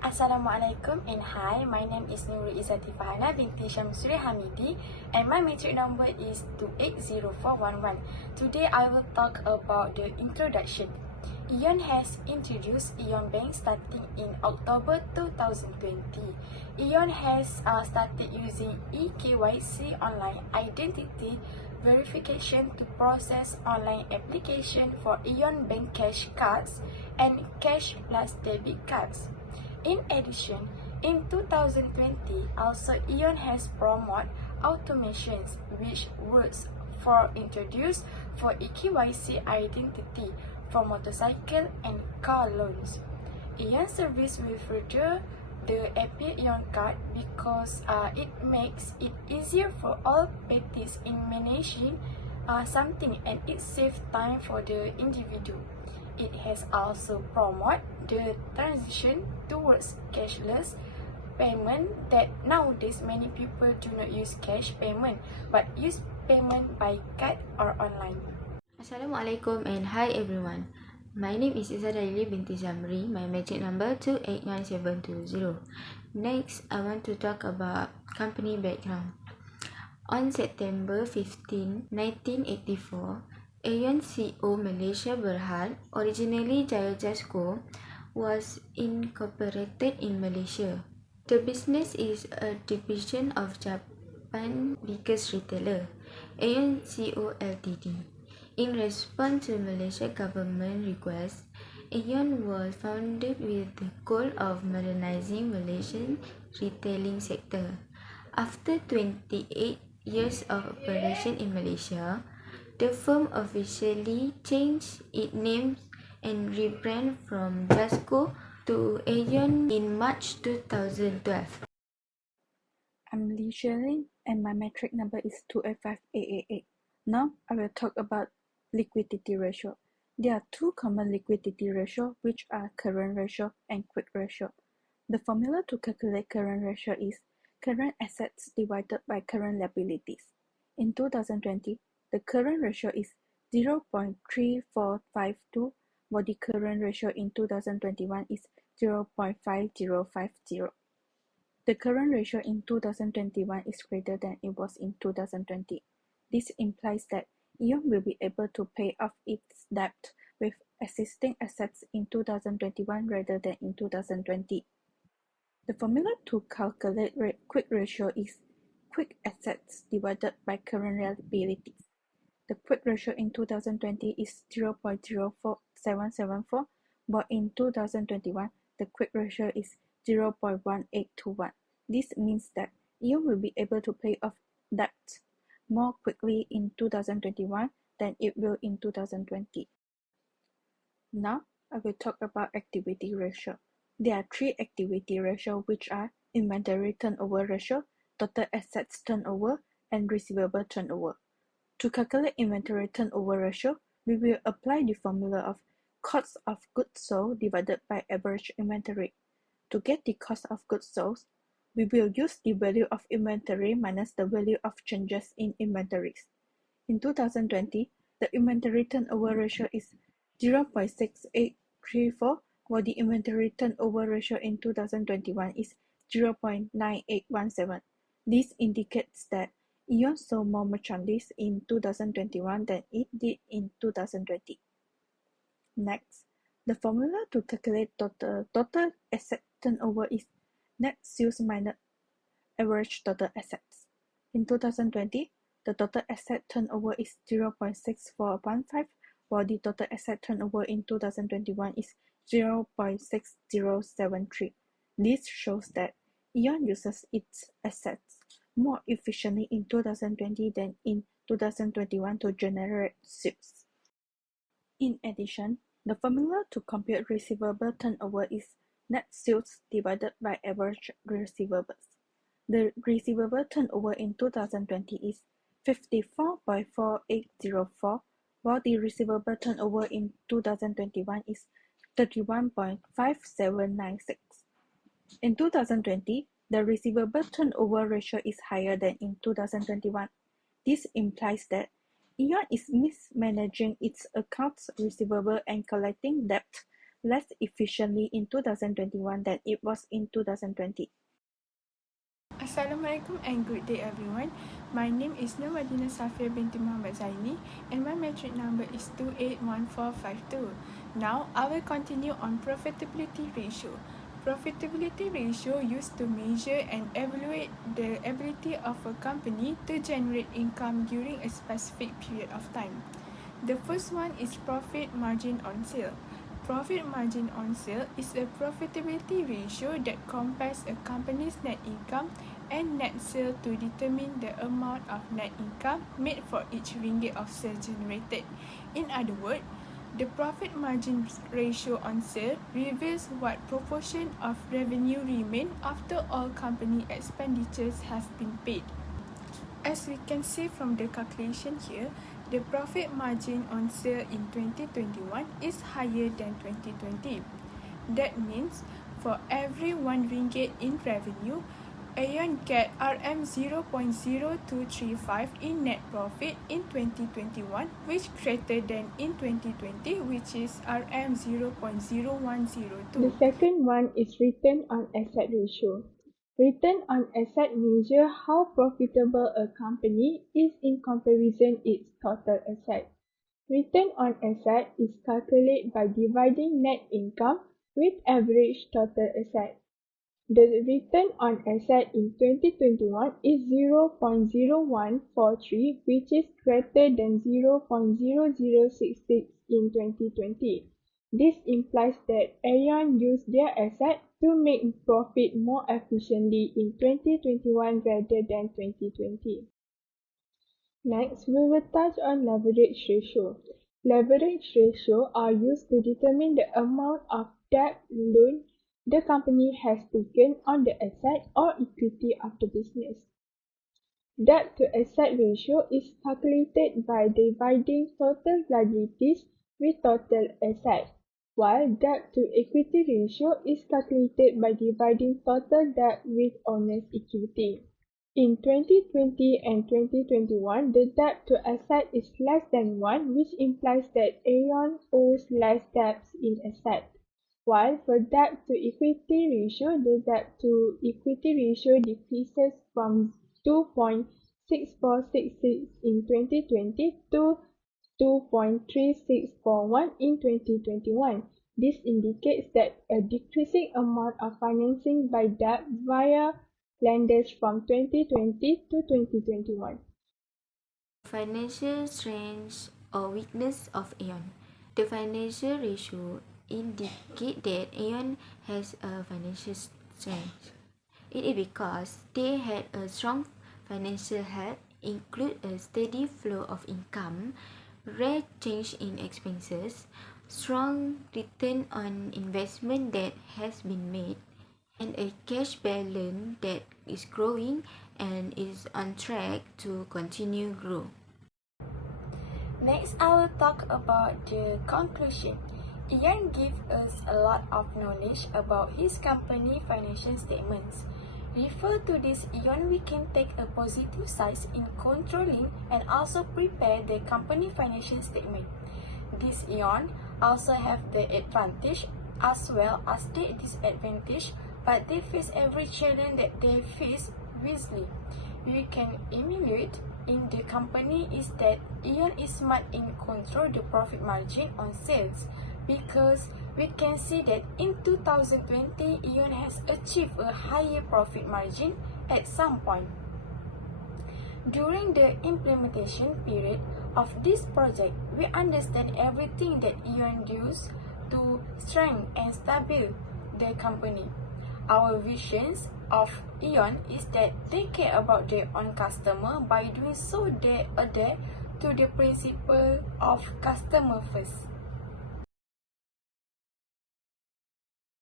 Assalamualaikum and hi, my name is Nurul Izzati Farhana binti Shamsuri Hamidi and my matric number is 280411. Today I will talk about the introduction. Ion has introduced Ion Bank starting in October 2020. Ion has started using eKYC online identity verification to process online application for Ion Bank cash cards and cash plus debit cards. In addition, in 2020, also Ion has promoted automations which was introduced for eKYC identity for motorcycle and car loans. Ion service will further the Apple Ion card because it makes it easier for all parties in managing something and it saves time for the individual. It has also promoted the transition towards cashless payment that nowadays many people do not use cash payment but use payment by card or online. Assalamualaikum and hi everyone. My name is Izzah Dalili binti Zamri. My matric number 289720. Next, I want to talk about company background. On September 15, 1984, Ion CO Malaysia Berhad, originally Jaya Jasco, was incorporated in Malaysia. The business is a division of Japan's biggest retailer, Ion CO Ltd. In response to Malaysia government request, Ion was founded with the goal of modernizing Malaysian retailing sector. After 28 years of operation in Malaysia, the firm officially changed its name and rebranded from Jasco to Ion in March 2012. I'm Xue Lin and my matric number is 285888. Now I will talk about liquidity ratio. There are two common liquidity ratio which are current ratio and quick ratio. The formula to calculate current ratio is current assets divided by current liabilities. In 2020, the current ratio is 0.3452, while the current ratio in 2021 is 0.5050. The current ratio in 2021 is greater than it was in 2020. This implies that Ion will be able to pay off its debt with existing assets in 2021 rather than in 2020. The formula to calculate quick ratio is quick assets divided by current liabilities. The quick ratio in 2020 is 0.04774, but in 2021, the quick ratio is 0.1821. This means that Ion will be able to pay off debt more quickly in 2021 than it will in 2020. Now, I will talk about activity ratio. There are three activity ratio which are inventory turnover ratio, total assets turnover, and receivable turnover. To calculate inventory turnover ratio, we will apply the formula of cost of goods sold divided by average inventory. To get the cost of goods sold, we will use the value of inventory minus the value of changes in inventories. In 2020, the inventory turnover ratio is 0.6834, while the inventory turnover ratio in 2021 is 0.9817. This indicates that Ion sold more merchandise in 2021 than it did in 2020. Next, the formula to calculate total asset turnover is net sales minus average total assets. In 2020, the total asset turnover is 0.6415, while the total asset turnover in 2021 is 0.6073. This shows that Ion uses its assets more efficiently in 2020 than in 2021 to generate sales. In addition, the formula to compute receivable turnover is net sales divided by average receivables. The receivable turnover in 2020 is 54.4804, while the receivable turnover in 2021 is 31.5796. In 2020, the receivable turnover ratio is higher than in 2021. This implies that Ion is mismanaging its accounts receivable and collecting debt less efficiently in 2021 than it was in 2020. Assalamualaikum and good day everyone. My name is Nurwardina Safia binti Muhammad Zaini and my metric number is 281452. Now I will continue on profitability ratio. Profitability ratio used to measure and evaluate the ability of a company to generate income during a specific period of time. The first one is profit margin on sale. Profit margin on sale is a profitability ratio that compares a company's net income and net sale to determine the amount of net income made for each ringgit of sales generated. In other words, the profit margin ratio on sale reveals what proportion of revenue remain after all company expenditures have been paid. As we can see from the calculation here, the profit margin on sale in 2021 is higher than 2020. That means for every 1 ringgit in revenue, Aeon get RM0.0235 in net profit in 2021, which greater than in 2020, which is RM0.0102. The second one is return on asset ratio. Return on asset measure how profitable a company is in comparison its total asset. Return on asset is calculated by dividing net income with average total asset. The return on asset in 2021 is 0.0143, which is greater than 0.0066 in 2020. This implies that Aeon used their asset to make profit more efficiently in 2021 rather than 2020. Next, we will touch on leverage ratio. Leverage ratio are used to determine the amount of debt loan the company has taken on the asset or equity of the business. Debt to asset ratio is calculated by dividing total liabilities with total assets, while debt to equity ratio is calculated by dividing total debt with owner's equity. In 2020 and 2021, the debt to asset is less than 1, which implies that Aeon owes less debts in asset. While for debt to equity ratio, the debt to equity ratio decreases from 2.6466 in 2020 to 2.3641 in 2021. This indicates that a decreasing amount of financing by debt via lenders from 2020 to 2021. Financial strength or weakness of Aeon. The financial ratio indicate that Aeon has a financial strength. It is because they had a strong financial health, include a steady flow of income, rare change in expenses, strong return on investment that has been made, and a cash balance that is growing and is on track to continue grow. Next, I will talk about the conclusion. Ian gives us a lot of knowledge about his company financial statements. Refer to this Ion, we can take a positive side in controlling and also prepare the company financial statement. This Ion also have the advantage as well as the disadvantage, but they face every challenge that they face wisely. We can emulate in the company is that Ion is smart in control the profit margin on sales, because we can see that in 2020, Ion has achieved a higher profit margin at some point. During the implementation period of this project, we understand everything that Ion does to strengthen and stabilize the company. Our visions of Ion is that they care about their own customer. By doing so, they adhere to the principle of customer first.